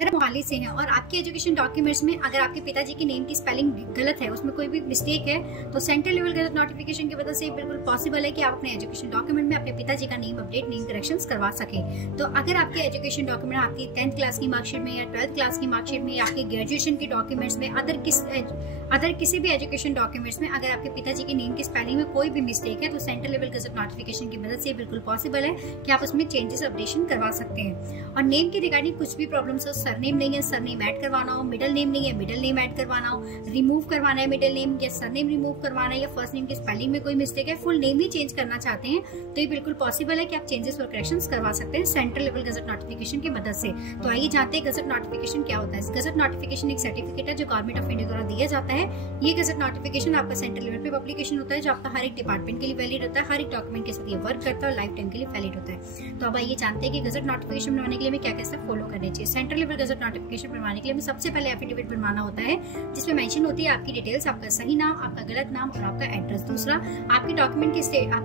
अगर आप मोहाली से हैं और आपके एजुकेशन डॉक्यूमेंट्स में अगर आपके पिताजी की नेम की स्पेलिंग गलत है, उसमें कोई भी मिस्टेक है, तो सेंट्रल लेवल गजट नोटिफिकेशन की वजह से बिल्कुल पॉसिबल है कि आप अपने एजुकेशन डॉक्यूमेंट में अपने पिताजी का नेम अपडेट, नेम करेक्शंस करवा सके। तो अगर आपके एजुकेशन डॉक्यूमेंट आपकी 10th क्लास की मार्कशीट में या 12th क्लास की मार्कशीट में या आपके ग्रेजुएशन के डॉक्यूमेंट्स में अदर किसी भी एजुकेशन डॉक्यूमेंट्स में अगर आपके पिताजी की नेम की स्पेलिंग में कोई भी मिस्टेक है, तो सेंट्रल लेवल गजट नोटिफिकेशन की मदद से बिल्कुल पॉसिबल है कि आप उसमें चेंजेस अपडेशन करवा सकते हैं। और नेम की रिगार्डिंग कुछ भी प्रॉब्लम्स हो, सरनेम नहीं है सरनेम ऐड करवाना हो, मिडिल नेम नहीं है मिडिल नेम ऐड करवाना हो, रिमूव करवाना है मिडिल नेम या सरनेम रिमूव करवाना है, या फर्स्ट नेम की स्पेलिंग में कोई मिस्टेक है, फुल नेम ही चेंज करना चाहते हैं, तो ये बिल्कुल पॉसिबल है कि आप चेंजेस और करेक्शंस करवा सकते हैं सेंट्रल लेवल गजट नोटिफिकेशन की मदद से। तो आइए जानते हैं गजट नोटिफिकेशन क्या होता है। गजट नोटिफिकेशन एक सर्टिफिकेट है जो गवर्नमेंट ऑफ इंडिया द्वारा दिया जाता है। ये गजट नोटिफिकेशन आपका सेंट्रल लेवल पे पब्लिकेशन होता है जो आपका हर एक डिपार्टमेंट के लिए वैलिड होता है, हर एक डॉक्यूमेंट के साथ ये वर्क करता है और लाइफ टाइम के लिए वैलिड होता है। तो अब आइए जानते हैं कि गजट नोटिफिकेशन बनवाने के लिए हमें क्या क्या स्टेप फॉलो करने चाहिए। सेंट्रल लेवल गजट नोटिफिकेशन बनवाने के लिए हमें सबसे पहले एफिडेविट बनवाना होता है जिसमें मेंशन होती है आपकी डिटेल्स, आपका सही नाम, आपका गलत नाम और आपका एड्रेस। दूसरा, आपके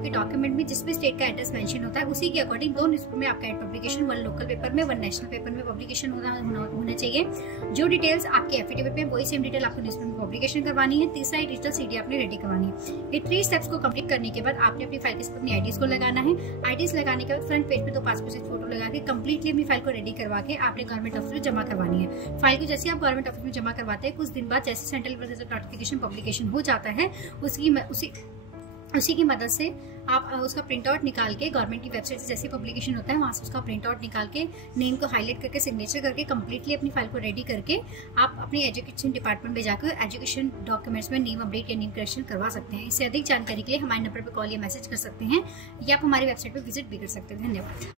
डॉक्यूमेंट में जिस भी स्टेट का एड्रेस मेंशन होता है उसी के अकॉर्डिंग 2 न्यूज़पेपर में आपका एड पब्लिकेशन, 1 लोकल पेपर में 1 नेशनल पेपर में पब्लिकेशन होना चाहिए। जो डिटेल्स आपके एफिडेविट में वही सेम डिटेल आपको न्यूज़पेपर में पब्लिकेशन करवानी है। तीसरा, डिजिटल सीडी आपने रेडी करवानी है। ये 3 स्टेप्स को कंप्लीट करने के बाद आपने अपनी फाइल के साथ अपनी आईडीज को लगाना है। आईडीज लगाने के बाद फ्रंट पेज पे 2 पासपोर्ट साइज फोटो लगा के कंप्लीटली अपनी फाइल को रेडी करवा के आपने गवर्नमेंट ऑफिस में जमा करवानी है। फाइल को जैसे आप गवर्नमेंट ऑफिस में जमा करवाते हैं, कुछ दिन बाद जैसे central level gazette notification publication हो जाता है उसी की मदद से आप उसका प्रिंट आउट निकाल के गवर्नमेंट की वेबसाइट से जैसे पब्लिकेशन होता है वहां से उसका प्रिंट आउट निकाल के नेम को हाईलाइट करके सिग्नेचर करके कंप्लीटली अपनी फाइल को रेडी करके आप अपने एजुकेशन डिपार्टमेंट में जाकर एजुकेशन डॉक्यूमेंट्स में नेम अपडेट या नेम करेक्शन करवा सकते हैं। इससे अधिक जानकारी के लिए हमारे नंबर पर कॉल या मैसेज कर सकते हैं या आप हमारी वेबसाइट पर विजिट भी कर सकते हैं। धन्यवाद।